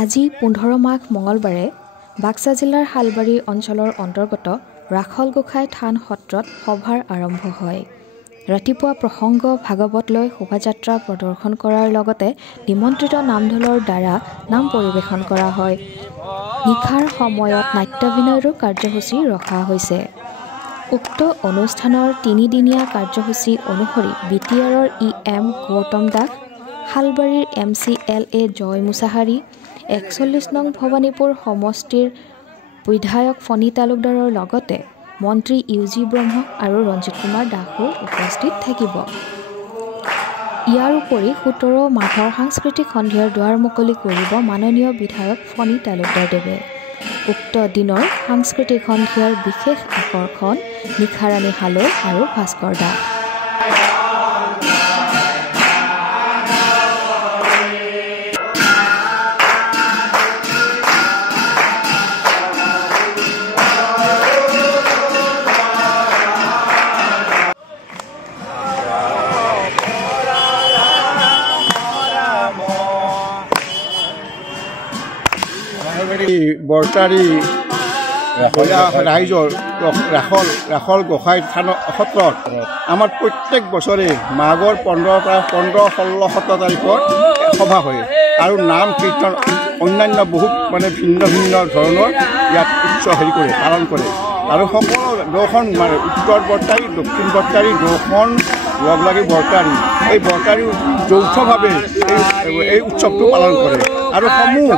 আজি 15 মাঘ মঙলবাৰে বাক্সা জিলাৰ হালবাৰী অঞ্চলৰ অন্তৰ্গত ৰাখল গোসাঁই থান সত্ৰত সভাৰ আৰম্ভ হয়। ৰাতিপুৱা প্ৰসংগ ভাগৱত লৈ শোভাযাত্ৰা প্ৰদৰ্শন কৰাৰ লগতে নিমন্ত্ৰিত নামঢোলৰ দ্বাৰা নাম পৰিৱেশন কৰা হয়। নিশাৰ সময়ত নাট্যাভিনয়ৰো কাৰ্যসূচী ৰখা হৈছে। উক্ত অনুষ্ঠানৰ 3দিনীয়া কাৰ্যসূচী অনুসৰি বিটিআৰৰ EM গৌতম দাস, হালবাৰীৰ MCLA জয় মুছাহাৰী, 41 নং ভৱানীপুৰ সমষ্টিৰ বিধায়ক ফণী তালুকদাৰৰ লগতে মন্ত্ৰী UG ব্ৰহ্ম আৰু ৰঞ্জিত কুমাৰ দাসো উপস্থিত থাকিব। ইয়াৰ উপৰি 17 মাঘৰ সাংস্কৃতিক সন্ধিয়াৰ দুৱাৰ মুকলি কৰিব মাননীয় বিধায়ক ফণী তালুকদাৰদেৱে। উক্ত দিনৰ সাংস্কৃতিক সন্ধিয়াৰ বিশেষ আকৰ্ষণ নিশাৰাণী হালৈ আৰু ভাস্কৰ দাস। বৰতাৰী ৰাইজৰ ৰাখল গোসাঁই থান সত্ৰত আমাৰ প্ৰত্যেক বছৰে মাঘৰ 15-16-17 তাৰিখত সভা হয় আৰু নাম কীৰ্তন অন্যান্য বহুত ভিন্ন ভিন্ন ধৰণৰ ইয়াত পালন কৰে আৰু সকলো দুখন উত্তৰ বৰতাৰী দক্ষিণ বৰতাৰী দুখন লগ লাগি বৰতাৰী এই বৰতাৰী যৌথভাৱে এই উৎসৱটো পালন কৰে আৰু সমূহ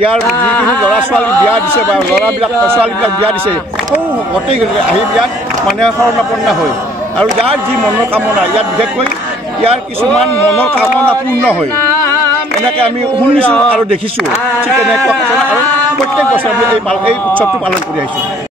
ইয়াৰ যিখিনি ল'ৰা ছোৱালী বিয়া দিছে বা ছোৱালীবিলাক বিয়া দিছে গোটেই আহি ইয়াত শৰণাপন্ন হয় আৰু যাৰ যি মনৰ কামনা ইয়াত বিশেষকৈ ইয়াৰ কিছুমান মনৰ কামনা পূৰ্ণ হয় এনেকৈ আমি শুনিছোঁ আৰু দেখিছোঁ ঠিক তেনেকুৱা আৰু প্ৰত্যেক বছৰ আমি এই উৎসৱটো পালন কৰি আহিছোঁ।